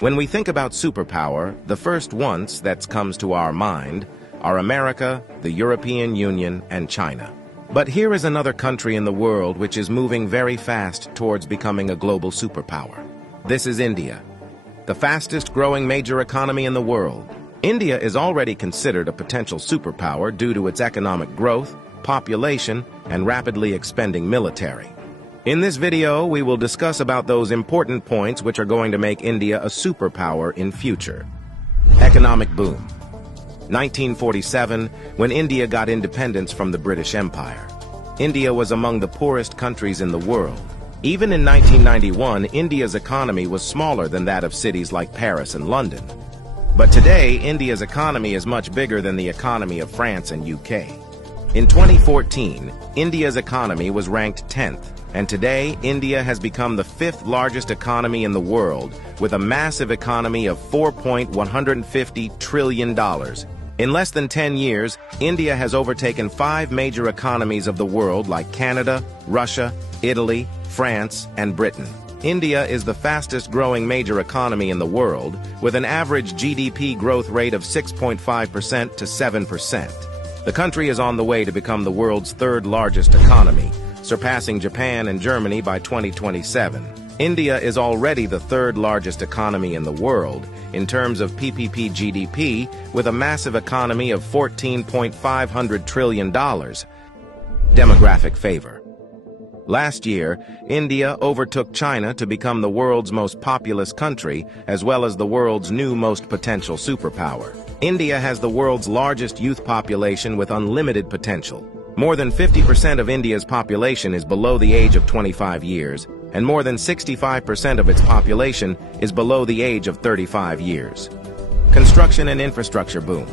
When we think about superpower, the first ones that comes to our mind are America, the European Union, and China. But here is another country in the world which is moving very fast towards becoming a global superpower. This is India, the fastest growing major economy in the world. India is already considered a potential superpower due to its economic growth, population, and rapidly expanding military. In this video, we will discuss about those important points which are going to make India a superpower in future. Economic boom. 1947, when India got independence from the British Empire. India was among the poorest countries in the world. Even in 1991, India's economy was smaller than that of cities like Paris and London. But today, India's economy is much bigger than the economy of France and UK. In 2014, India's economy was ranked 10th, and today, India has become the 5th largest economy in the world, with a massive economy of $4.150 trillion. In less than 10 years, India has overtaken 5 major economies of the world like Canada, Russia, Italy, France, and Britain. India is the fastest growing major economy in the world, with an average GDP growth rate of 6.5% to 7%. The country is on the way to become the world's 3rd largest economy, surpassing Japan and Germany by 2027. India is already the 3rd largest economy in the world in terms of PPP GDP, with a massive economy of $14.5 trillion. Demographic favor. Last year, India overtook China to become the world's most populous country, as well as the world's new most potential superpower. India has the world's largest youth population with unlimited potential. More than 50% of India's population is below the age of 25 years, and more than 65% of its population is below the age of 35 years. Construction and infrastructure boom.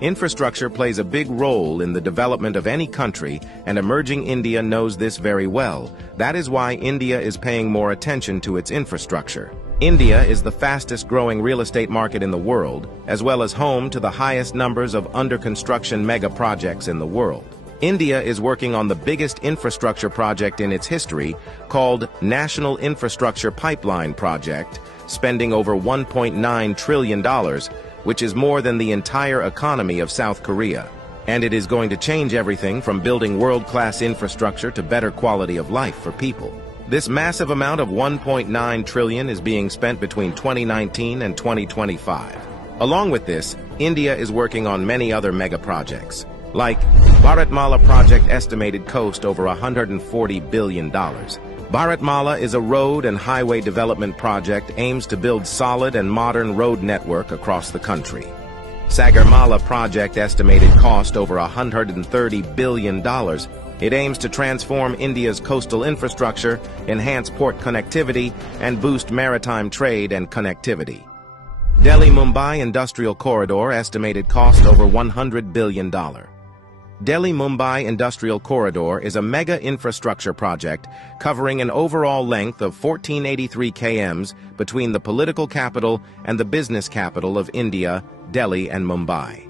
Infrastructure plays a big role in the development of any country, and emerging India knows this very well. That is why India is paying more attention to its infrastructure. India is the fastest growing real estate market in the world, as well as home to the highest numbers of under-construction mega projects in the world. India is working on the biggest infrastructure project in its history, called National Infrastructure Pipeline Project, spending over $1.9 trillion, which is more than the entire economy of South Korea. And it is going to change everything from building world-class infrastructure to better quality of life for people. This massive amount of $1.9 trillion is being spent between 2019 and 2025. Along with this, India is working on many other mega projects, like Bharatmala project estimated cost over $140 billion. Bharatmala is a road and highway development project aims to build solid and modern road network across the country. Sagarmala project estimated cost over $130 billion. It aims to transform India's coastal infrastructure, enhance port connectivity, and boost maritime trade and connectivity. Delhi-Mumbai Industrial Corridor estimated cost over $100 billion. Delhi-Mumbai Industrial Corridor is a mega infrastructure project covering an overall length of 1483 km between the political capital and the business capital of India, Delhi and Mumbai.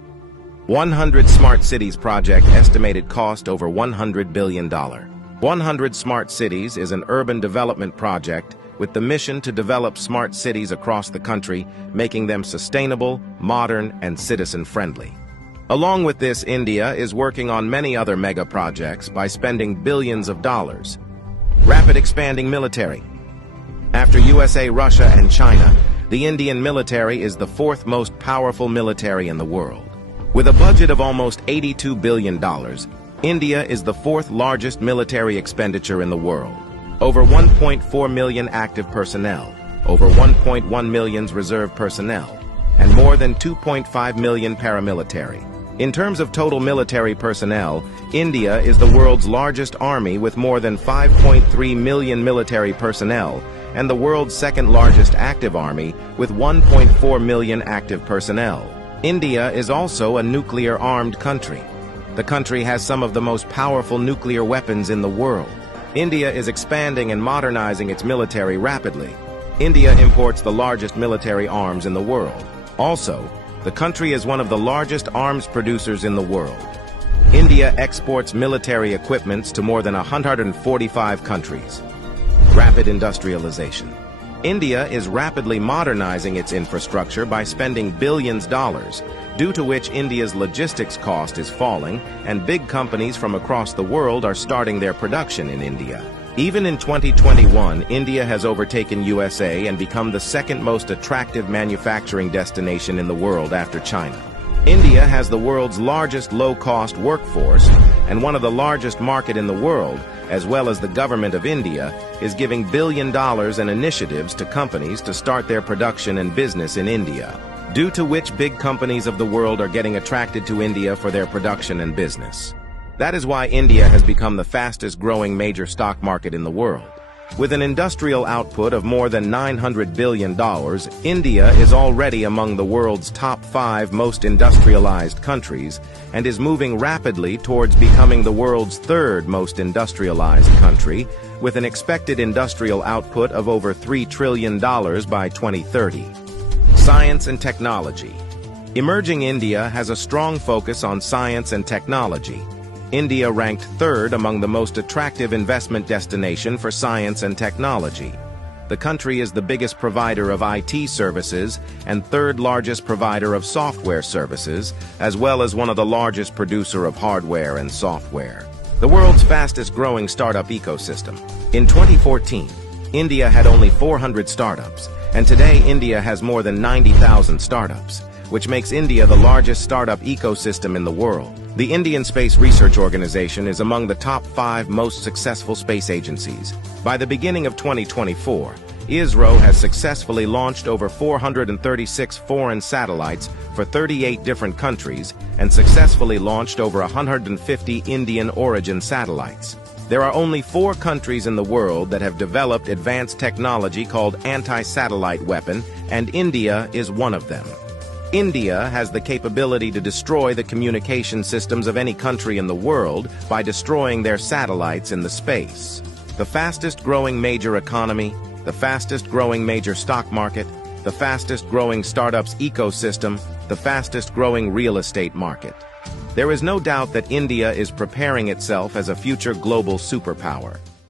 100 Smart Cities project estimated cost over $100 billion. 100 Smart Cities is an urban development project with the mission to develop smart cities across the country, making them sustainable, modern, and citizen-friendly. Along with this, India is working on many other mega projects by spending billions of dollars. Rapid expanding military. After USA, Russia, and China, the Indian military is the 4th most powerful military in the world. With a budget of almost $82 billion, India is the 4th largest military expenditure in the world. Over 1.4 million active personnel, over 1.1 million reserve personnel, and more than 2.5 million paramilitary. In terms of total military personnel, India is the world's largest army with more than 5.3 million military personnel, and the world's 2nd largest active army with 1.4 million active personnel. India is also a nuclear-armed country. The country has some of the most powerful nuclear weapons in the world. India is expanding and modernizing its military rapidly. India imports the largest military arms in the world. Also, the country is one of the largest arms producers in the world. India exports military equipments to more than 145 countries. Rapid industrialization. India is rapidly modernizing its infrastructure by spending billions of dollars, due to which India's logistics cost is falling and big companies from across the world are starting their production in India. Even in 2021, India has overtaken USA and become the second most attractive manufacturing destination in the world after China. India has the world's largest low-cost workforce, and one of the largest market in the world, as well as the government of India, is giving $1 billion in initiatives to companies to start their production and business in India, due to which big companies of the world are getting attracted to India for their production and business. That is why India has become the fastest-growing major stock market in the world. With an industrial output of more than $900 billion, India is already among the world's top 5 most industrialized countries and is moving rapidly towards becoming the world's 3rd most industrialized country, with an expected industrial output of over $3 trillion by 2030. Science and technology. Emerging India has a strong focus on science and technology. India ranked 3rd among the most attractive investment destination for science and technology. The country is the biggest provider of IT services and 3rd largest provider of software services, as well as one of the largest producer of hardware and software. The world's fastest growing startup ecosystem. In 2014, India had only 400 startups, and today India has more than 90,000 startups, which makes India the largest startup ecosystem in the world. The Indian Space Research Organization is among the top 5 most successful space agencies. By the beginning of 2024, ISRO has successfully launched over 436 foreign satellites for 38 different countries and successfully launched over 150 Indian origin satellites. There are only 4 countries in the world that have developed advanced technology called anti-satellite weapon, and India is one of them. India has the capability to destroy the communication systems of any country in the world by destroying their satellites in the space. The fastest growing major economy, the fastest growing major stock market, the fastest growing startups ecosystem, the fastest growing real estate market. There is no doubt that India is preparing itself as a future global superpower.